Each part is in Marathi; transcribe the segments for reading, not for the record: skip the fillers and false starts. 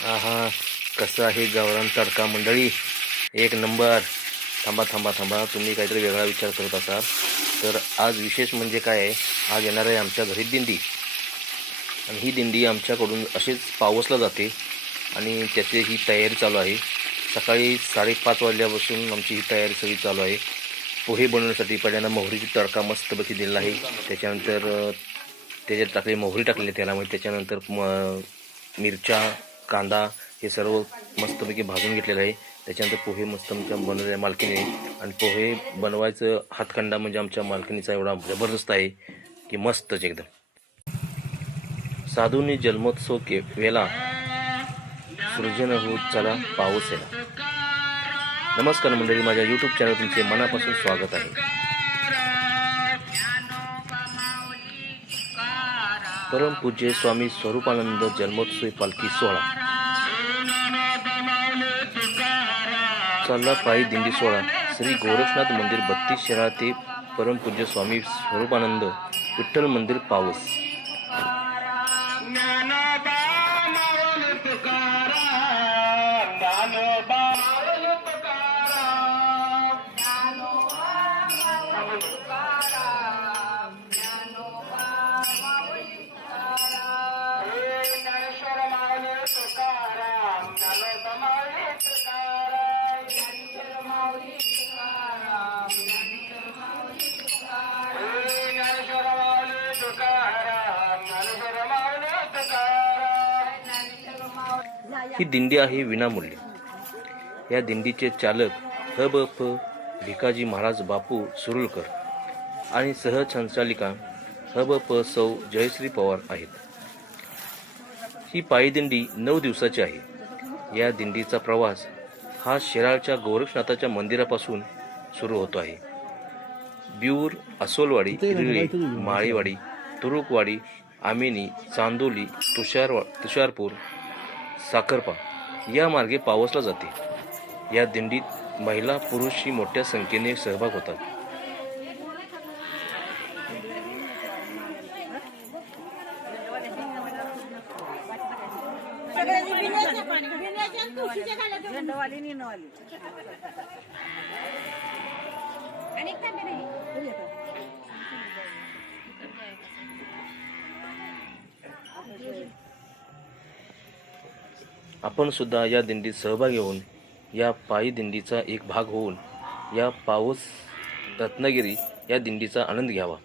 आहा, कसा आहे गावरान तडका मंडळी, एक नंबर. थांबा थांबा थांबा, तुम्ही काहीतरी वेगळा विचार करत असाल तर आज विशेष म्हणजे काय आहे, आज येणार आहे आमच्या घरी दिंडी. आणि ही दिंडी आमच्याकडून अशीच पावसला जाते आणि त्याची ही तयारी चालू आहे. सकाळी 5:30 वाजल्यापासून आमची ही तयारी सगळी चालू आहे. पोहे बनवण्यासाठी पहिल्यांदा मोहरीची तडका मस्तपैकी दिलेला आहे. त्याच्यानंतर त्याच्यात मोहरी टाकलेली तेलामध्ये. त्याच्यानंतर मिरच्या, कांदा हे सर्व मस्तपैकी भाजून घेतलेलं आहे. त्याच्यानंतर पोहे मस्त आमच्या बनवलेल्या मालकीने. आणि पोहे बनवायचं हातखंडा म्हणजे आमच्या मालकीनीचा एवढा जबरदस्त आहे की मस्तच एकदम. साधूंनी जन्मोत्सव केला, सृजन हो चला पाऊस याला. नमस्कार मंडळी, माझ्या यूट्यूब चॅनल तुमचे मनापासून स्वागत आहे. परमपूज्य स्वामी स्वरूपानंद जन्मोत्सव पालखी सोहळा चालला पायी दिंडी सोहळा श्री गोरक्षनाथ मंदिर 32 शिराळा ते परमपूज्य स्वामी स्वरूपानंद विठ्ठल मंदिर पावस. ही दिंडी आहे विनामूल्य. या दिंडीचे चालक ह.ब.प. भिकाजी महाराज बापू सुरुलकर आणि सहसंचालिका ह.ब.प. सौ जयश्री पवार आहेत. ही पायी दिंडी 9 दिवसाची आहे. या दिंडीचा प्रवास हा शिराळच्या गोरक्षनाथाच्या मंदिरापासून सुरू होतो आहे. ब्यूर, असोलवाडी, इरळे, माळेवाडी, तुरुकवाडी, आमेनी, चांदोली, तुषारपूर, साखरपा या मार्गे पावसला जाते. या दिंडीत महिला पुरुषही मोठ्या संख्येने सहभाग होतात. आपण सुद्धा या दिंडीत सहभागी होऊन या पायी दिंडीचा एक भाग होऊन या पावस रत्नागिरी या दिंडीचा आनंद घ्यावा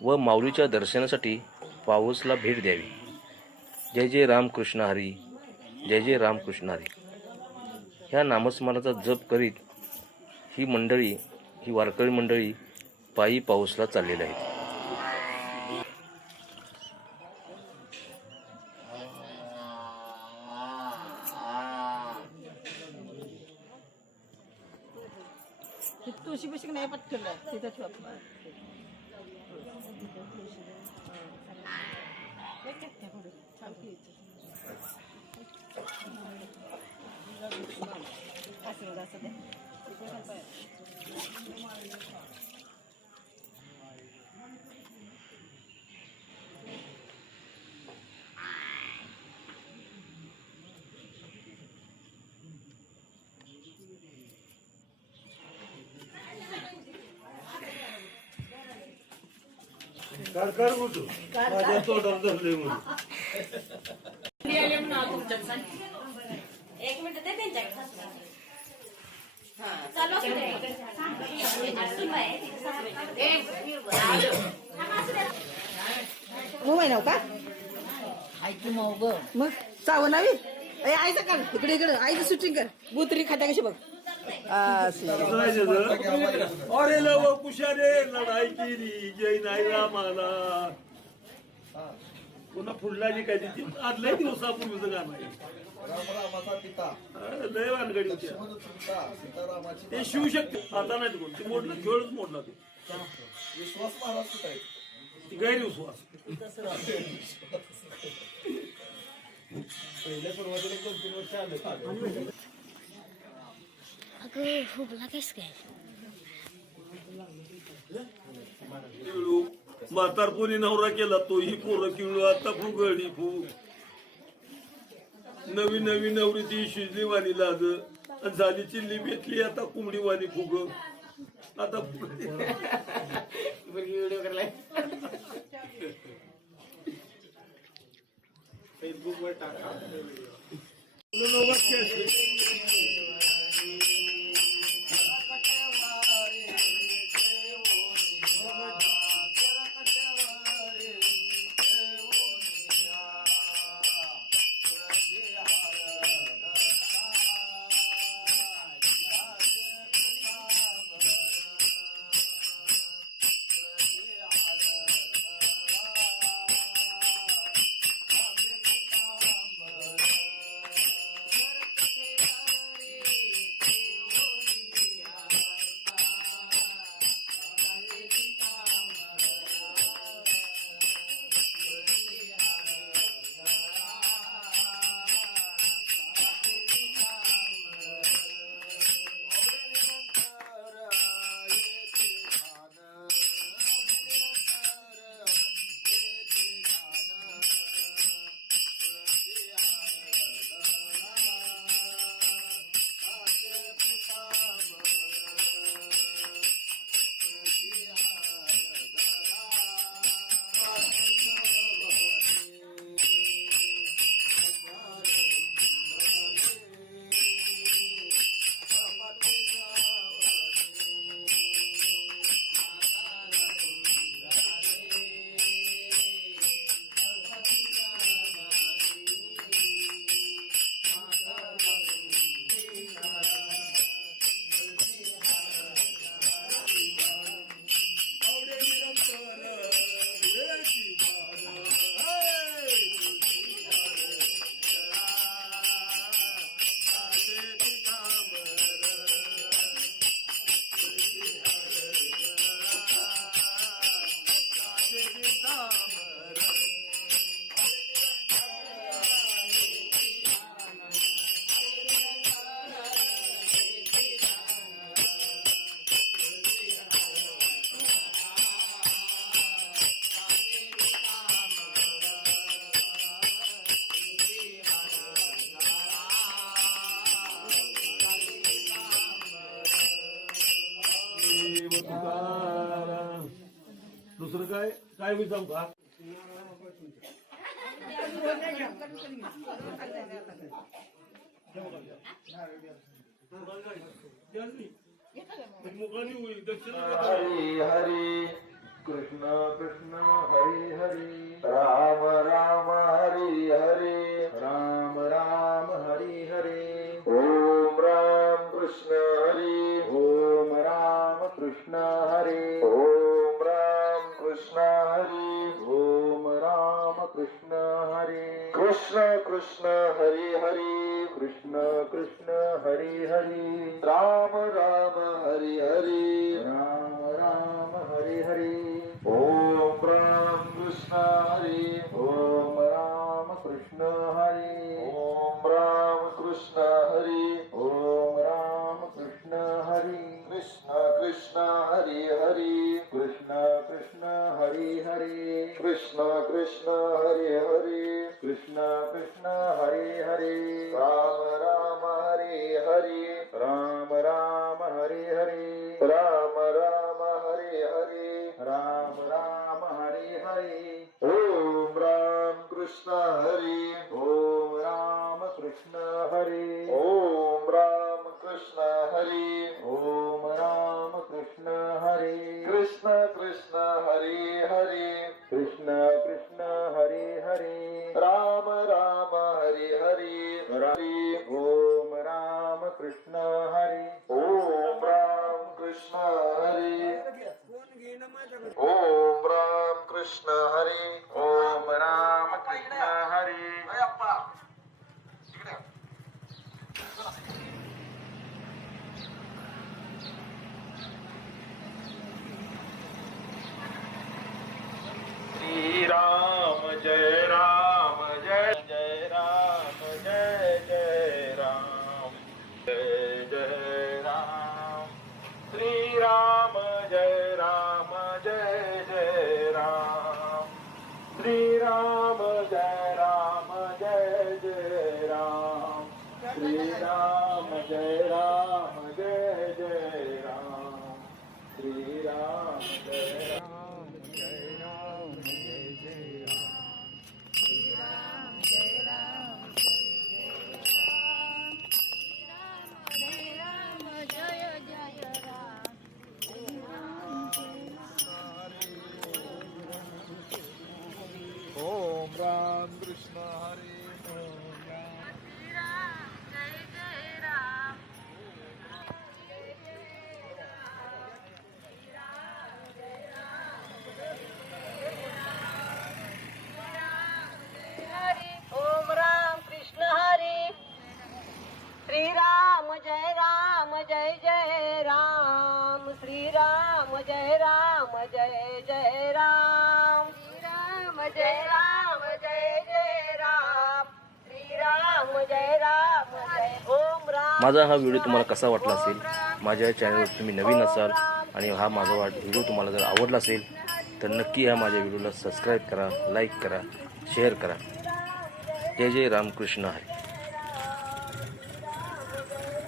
व माऊलीच्या दर्शनासाठी पावसला भेट द्यावी. जय जय रामकृष्ण हरी, जय जय रामकृष्ण हरी. ह्या नामस्मरणाचा जप करीत ही वारकरी मंडळी पायी पावसला चाललेली आहेत. तुळशी बिशी नाही पटकलं तिथं ठेव. कर बोलतो माझ्या तोंडावर धरले म्हणून. एक मिनिट ते त्यांच्याकडे चालू मोबाईल नाव का ऐकी मग चावं नावी आईचं काढ इकडे इकडे आईचं शूटिंग कर. बुतरी खात्या कशी बघ. अरे लव कुशारे लढाई केली जय नाही रामाला. पुन्हा फुडलाची काय तिची आदल्या दिवसापूर्वीचं गाणं आहे. लय वानगडी होती ते शिवशक्ती. आता नाही कोण ते मोडलं, खेळच मोडला ते विश्वास महाराज गैरविश्वास. पहिल्या सुरुवातीला 2-3 वर्ष आले. अगं फुगला कस काय म्हातारपणी नवरा केला तोही पोरं किळू आता फुगडी फुग. नवी नवी नवरी ती शिजली वाणी लाज आणि झाली चिल्ली बेतली आता कोंबडी वाणी फुग आता व्हिडिओ करायला फेसबुकवर टाका दुसरं काय काय मी सांगू का मुखाने होईल दक्षिण हरी हरी कृष्ण कृष्ण हरी हरी राम राम हरी हरी राम राम हरी हरी ओम राम कृष्ण हरी ओम राम कृष्ण हरी ओम राम कृष्ण हरी ओम राम कृष्ण हरी कृष्ण कृष्ण हरी हरी कृष्ण कृष्ण हरी हरी राम राम हरी हरी राम राम हरी हरी ओम राम कृष्ण हरी ओम राम कृष्ण हरी ओम राम कृष्ण हरी ओम राम कृष्ण हरी कृष्ण कृष्ण हरी हरी कृष्ण कृष्ण हरी हरी कृष्ण कृष्ण हरी हरी कृष्ण कृष्ण हरी हरी राम राम हरी हरी राम राम हरी हरी राम राम हरी हरी राम राम हरी हरी ओम राम कृष्ण हरी ओम राम कृष्ण हरी ओम राम कृष्ण हरी ओम राम कृष्ण हरी कृष्ण कृष्ण हरी हरी कृष्ण कृष्ण हरी हरी राम राम हरी हरी हरी ओम राम कृष्ण हरी ओम राम कृष्ण हरी ओम राम कृष्ण हरी ओम राम कृष्ण हरी श्री राम जय राम जय जय राम जय जय राम जय जय राम श्री राम जय राम जय जय राम श्री राम जय राम जय जय राम श्रीराम जय राम जय जय राम श्रीराम जय राम जय राम जय जय राम ओम राम कृष्ण हरे ओम राम ओम राम कृष्ण हरी श्रीराम जय जय राम श्रीराम जय जय राम श्रीराम जय जय राम श्रीराम जय ओम राम. माझा हा व्हिडिओ तुम्हाला कसा वाटला असेल, माझ्या चॅनलवर तुम्ही नवीन असाल आणि हा माझा व्हिडिओ तुम्हाला जर आवडला असेल तर नक्की ह्या माझ्या व्हिडिओला सबस्क्राईब करा, लाईक करा, शेअर करा. जय जय रामकृष्ण हरी.